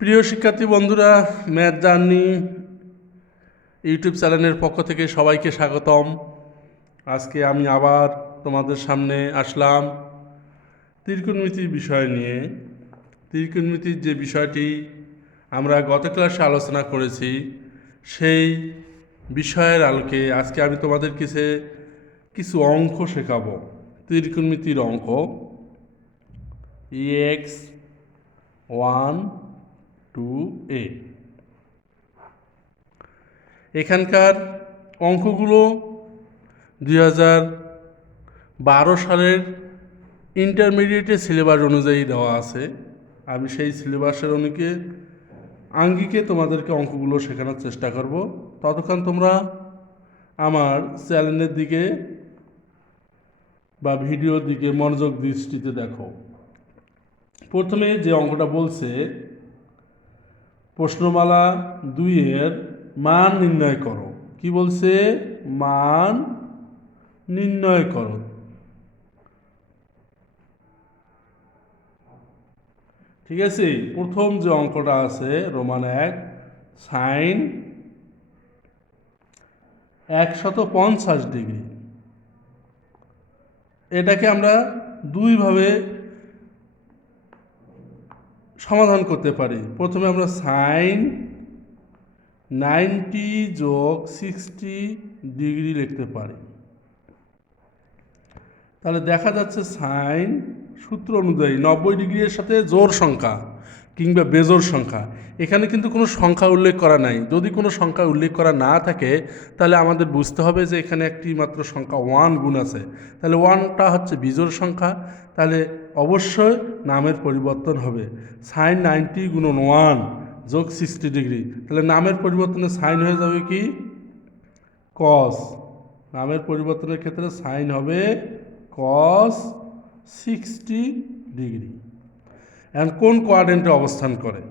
প্রিয় শিক্ষার্থী বন্ধুরা, ম্যাথ জার্নি ইউটিউব চ্যানেলের পক্ষ থেকে সবাইকে স্বাগতম। আজকে আমি আবার তোমাদের সামনে আসলাম ত্রিকোণমিতির বিষয় নিয়ে। ত্রিকোণমিতির যে বিষয়টি আমরা গত ক্লাসে আলোচনা করেছি, সেই বিষয়ের আলোকে আজকে আমি তোমাদের কিছু অঙ্ক শেখাবো। ত্রিকোণমিতির অঙ্ক এক্স 1 2a। এখানকার অঙ্কগুলো 2012 সালের ইন্টারমিডিয়েটের সিলেবাস অনুযায়ী দেওয়া আছে। আমি সেই সিলেবাসের আঙ্গিকে তোমাদেরকে অঙ্কগুলো শেখানোর চেষ্টা করব। ততক্ষণ তোমরা আমার চ্যানেলের দিকে বা ভিডিওর দিকে মনোযোগ দৃষ্টিতে দেখো। প্রথমে যে অঙ্কটা বলছে, প্রশ্নমালা 2-এর মান নির্ণয় করো। কি বলছে? মান নির্ণয় করো। ঠিক আছে, প্রথম যে অঙ্কটা আছে রোমান 1 সাইন 150 ডিগ্রি। এটাকে আমরা দুইভাবে সমাধান করতে পারি। প্রথমে আমরা সাইন 90 যোগ 60 ডিগ্রি লিখতে পারি। তাহলে দেখা যাচ্ছে সাইন সূত্র অনুযায়ী 90 ডিগ্রির সাথে জোড় সংখ্যা কিংবা বেজোড় সংখ্যা, এখানে কিন্তু কোনো সংখ্যা উল্লেখ করা নাই। যদি কোনো সংখ্যা উল্লেখ করা না থাকে তাহলে আমাদের বুঝতে হবে যে এখানে একটি মাত্র সংখ্যা 1 গুণ আছে। তাহলে 1টা হচ্ছে বিজোড় সংখ্যা, তাহলে অবশ্যই নামের পরিবর্তন হবে। সাইন 90 গুণন 1 যোগ 60 ডিগ্রি, তাহলে নামের পরিবর্তনে সাইন হয়ে যাবে কি? কস। নামের পরিবর্তনের ক্ষেত্রে সাইন হবে cos 60 ডিগ্রি। এখন কোন কোয়াড্রেন্টে অবস্থান করে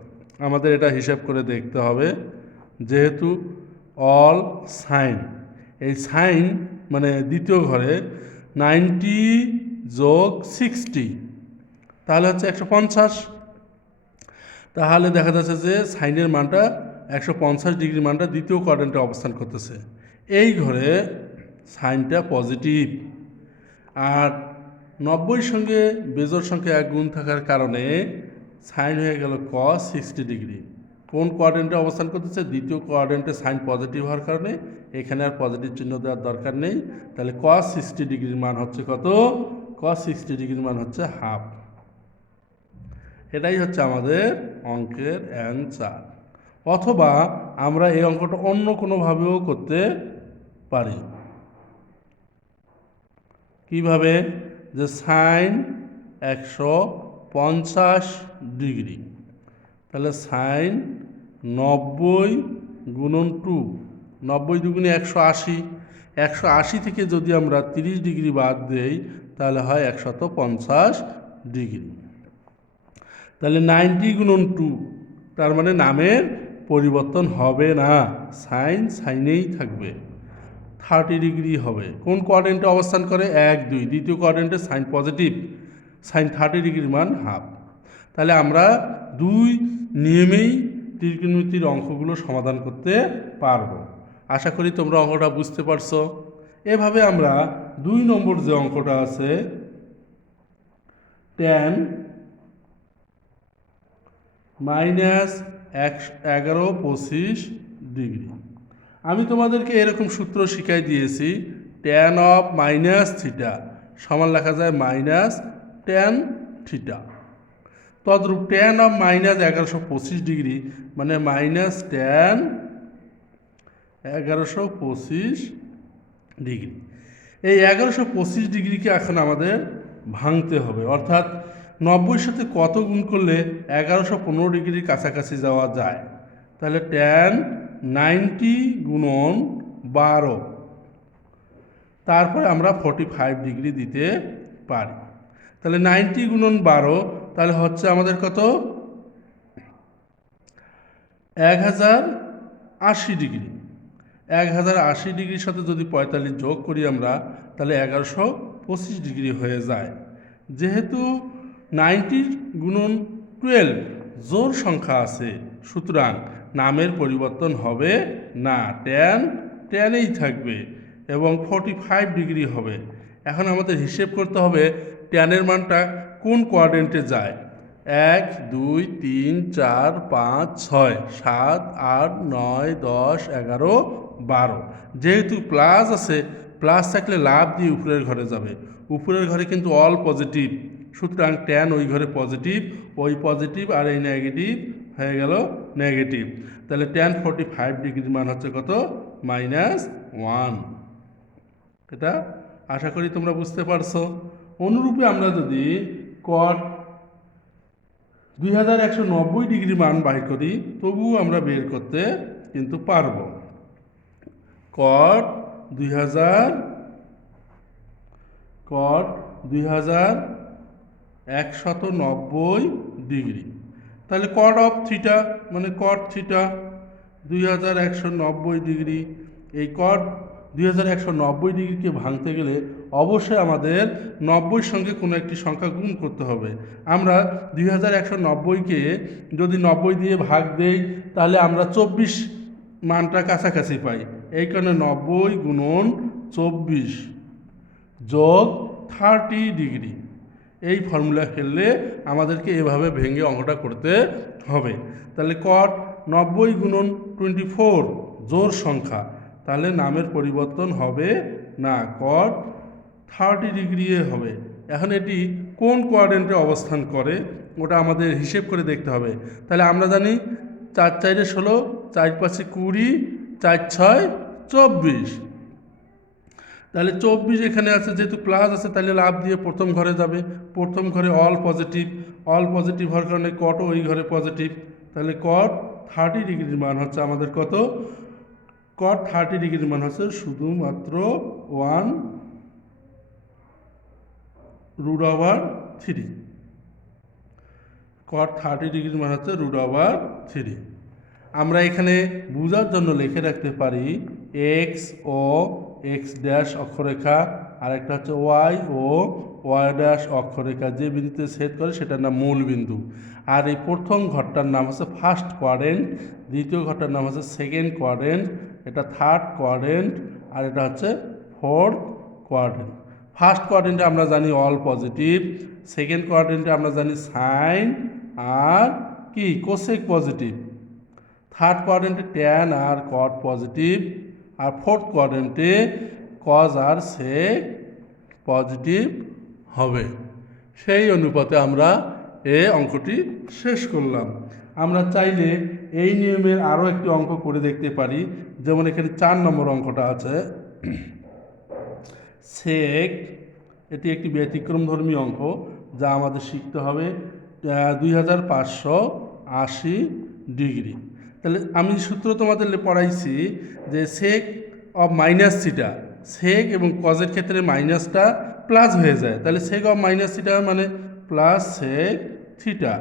আমাদের এটা হিসাব করে দেখতে হবে। যেহেতু অল সাইন, এই সাইন মানে দ্বিতীয় ঘরে 90 যোগ 60 তাহলে হচ্ছে 150। তাহলে দেখা যাচ্ছে যে সাইনের মানটা 150 ডিগ্রি মানটা দ্বিতীয় কোয়াড্রেন্টে অবস্থান করতেছে। এই ঘরে সাইনটা পজিটিভ, আর 90 সঙ্গে বেজোড় সংখ্যা 1 গুণ থাকার কারণে সাইন হয়ে গেল cos 60 ডিগ্রি। কোন কোয়াড্রেন্টে অবস্থান করতেছে? দ্বিতীয় কোয়াড্রেন্টে সাইন পজিটিভ হওয়ার কারণে এখানে আর পজিটিভ চিহ্ন দেওয়ার দরকার নেই। তাহলে cos 60 ডিগ্রির মান হচ্ছে কত? cos 60 ডিগ্রির মান হচ্ছে হাফ। এটাই হচ্ছে আমাদের অঙ্কের অ্যান্সার। অথবা আমরা এই অঙ্কটা অন্য কোনোভাবেও করতে পারি। কিভাবে? যে সাইন 150 ডিগ্রি, তাহলে সাইন 90 গুণন 2, 90 দুগুণে 180, 180 থেকে যদি আমরা 30 ডিগ্রি বাদ দেই তাহলে হয় 150 ডিগ্রি। তাহলে 90 গুণন 2, তার মানে নামের পরিবর্তন হবে না, সাইন সাইনেই থাকবে, 30 ডিগ্রি হবে। কোন কোয়াড্রেন্টে অবস্থান করে? 1 2, দ্বিতীয় কোয়াড্রেন্টে সাইন পজিটিভ, সাইন 30 ডিগ্রির মান হাফ। তাহলে আমরা দুই নিয়মেই ত্রিকোণমিতির অঙ্কগুলো সমাধান করতে পারবো। আশা করি তোমরা অঙ্কটা বুঝতে পারছো। এভাবে আমরা 2 নম্বর যে অঙ্কটা আছে, tan -11 25 ডিগ্রি। আমি তোমাদেরকে এরকম সূত্র শিখাই দিয়েছি, tan অফ মাইনাস থিটা সমান লেখা যায় মাইনাস tan থিটা। তদ্রূপ tan অফ -1125 ডিগ্রি মানে মাইনাস tan 1125 ডিগ্রি। এই 1125 ডিগ্রিকে এখন আমাদের ভাঙতে হবে, অর্থাৎ 90 সাথে কত গুণ করলে 1115 ডিগ্রির কাছাকাছি যাওয়া যায়। তাহলে tan 90 গুণন 12, তারপরে আমরা 45 ডিগ্রি দিতে পারি। তাহলে 90 গুণন 12 তাহলে হচ্ছে আমাদের কত? 1080 ডিগ্রি। 1080 ডিগ্রির সাথে যদি 45 যোগ করি আমরা তাহলে 1125 ডিগ্রি হয়ে যায়। যেহেতু 90 গুণন 12 জোড় সংখ্যা আছে, সুতরাং নামের পরিবর্তন হবে না, ট্যান ট্যানেই থাকবে এবং 45 ডিগ্রি হবে। এখন আমাদের হিসেব করতে হবে ট্যানের মানটা কোন কোয়াড্রেন্টে যায়। 1 2 3 4 5 6 7 8 9 10 11 12। যেহেতু প্লাস আছে, প্লাস থাকলে লাভ দিয়ে উপরের ঘরে যাবে, উপরের ঘরে কিন্তু অল পজিটিভ, সুতরাং ট্যান ওই ঘরে পজিটিভ, ওই পজিটিভ আর এই নেগেটিভ হয়ে গেল নেগেটিভ। তাহলে ট্যান 45 ডিগ্রির মান হচ্ছে কত, -1। এটা আশা করি তোমরা বুঝতে পারছো। অনুরূপে আমরা যদি কট 2190 ডিগ্রি মান বাহির করি, তবুও আমরা বের করতে কিন্তু পারব। কট 2190 ডিগ্রি, তাহলে কট অফ থিটা মানে কট থিটা 2190 ডিগ্রি। এই কট 2190 ডিগ্রিকে ভাঙতে গেলে অবশ্যই আমাদের 90 সঙ্গে কোনো একটি সংখ্যা গুণ করতে হবে। আমরা 2190কে যদি 90 দিয়ে ভাগ দেই তাহলে আমরা 24 মানটা কাছাকাছি পাই। এই কারণে 90 গুণন 24 যোগ 30 ডিগ্রি, এই ফর্মুলা ফেললে আমাদেরকে এভাবে ভেঙে অঙ্কটা করতে হবে। তাহলে কট 90 গুণন 24 জোড় সংখ্যা, তাহলে নামের পরিবর্তন হবে না, কট 30 ডিগ্রি হবে। এখন এটি কোন কোয়াড্রেন্টে অবস্থান করে ওটা আমাদের হিসেব করে দেখতে হবে। তাহলে আমরা জানি 4 4 16, 4 5 20, 4 6 24। তাহলে 24 এখানে আছে, যেহেতু প্লাস আছে তাহলে লাভ দিয়ে প্রথম ঘরে যাবে, প্রথম ঘরে অল পজিটিভ, অল পজিটিভ হওয়ার কারণে কটও ওই ঘরে পজিটিভ। তাহলে কট 30 ডিগ্রির মান হচ্ছে আমাদের কত, কট 30 ডিগ্রির মান হচ্ছে শুধুমাত্র 1√3। কট 30 ডিগ্রির মান হচ্ছে √3। আমরা এখানে বোঝার জন্য লিখে রাখতে পারি এক্স ও এক্স ড্যাশ অক্ষরেখা, আর একটা হচ্ছে ওয়াই ও ওয়াই ড্যাশ অক্ষরেখা, যে বিন্দুতে ছেদ করে সেটার নাম মূল বিন্দু। আর এই প্রথম ঘরটার নাম হচ্ছে ফার্স্ট কোয়াড্রেন্ট, দ্বিতীয় ঘরটার নাম হচ্ছে সেকেন্ড কোয়াড্রেন্ট, এটা থার্ড কোয়াড্রেন্ট, আর এটা হচ্ছে ফোর্থ কোয়াড্রেন্ট। ফার্স্ট কোয়াড্রেন্টে আমরা জানি অল পজিটিভ, সেকেন্ড কোয়াড্রেন্টে আমরা জানি সাইন আর কি কোসেক পজিটিভ, থার্ড কোয়াড্রেন্টে ট্যান আর কট পজিটিভ, আর ফোর্থ কোয়াড্রেন্টে কজ আর সেক পজিটিভ হবে। সেই অনুপাতে আমরা এই অঙ্কটি শেষ করলাম। আমরা চাইলে এই নিয়মের আরও একটি অঙ্ক করে দেখতে পারি, যেমন এখানে 4 নম্বর অঙ্কটা আছে সেক, এটি একটি ব্যতিক্রমধর্মী অঙ্ক যা আমাদের শিখতে হবে 2580 ডিগ্রি। তাহলে আমি সূত্র তোমাদের পড়াইছি যে সেক অফ মাইনাস থিটা, সেক এবং কজের ক্ষেত্রে মাইনাসটা প্লাস হয়ে যায়, তাহলে সেক অফ মাইনাস থিটা মানে প্লাস সেক থিটা,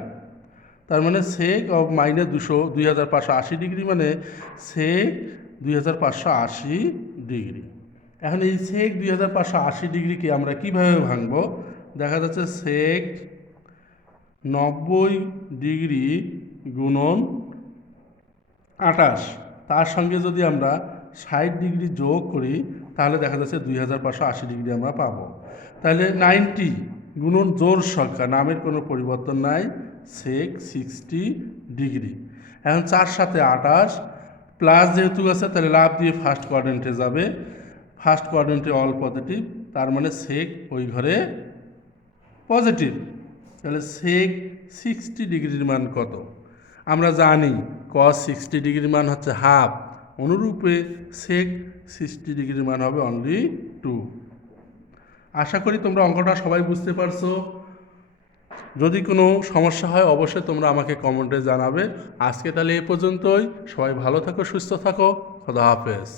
তার মানে সেক অফ মাইনাস 2580 ডিগ্রি মানে সেক 2580 ডিগ্রি। এখন এই সেক 2580 ডিগ্রিকে আমরা কিভাবে ভাঙবো, দেখা যাচ্ছে সেক 90 ডিগ্রি গুণন 28, তার সঙ্গে যদি আমরা 60 ডিগ্রি যোগ করি তাহলে দেখা যাচ্ছে 2580 ডিগ্রি আমরা পাবো। তাহলে 90 গুণন জোড় সংখ্যা, নামের কোনো পরিবর্তন নাই, সেক 60 ডিগ্রি। এখন 4 সাথে 28, প্লাস যেহেতু আছে তাহলে লাভ দিয়ে ফার্স্ট কোয়াড্রেন্টে যাবে, ফার্স্ট কোয়াড্রেন্টে অল পজিটিভ, তার মানে সেক ওই ঘরে পজিটিভ। তাহলে সেক 60 ডিগ্রির মান কত, আমরা জানি cos 60 ডিগ্রির মান হচ্ছে হাফ, অনুরূপে সেক 60 ডিগ্রির মান হবে অনলি 2। আশা করি তোমরা অঙ্কটা সবাই বুঝতে পারছো। যদি কোনো সমস্যা হয় অবশ্যই তোমরা আমাকে কমেন্টে জানাবে। আজকে তাহলে এ পর্যন্তই, সবাই ভালো থাকো, সুস্থ থাকো, খোদা হাফেজ।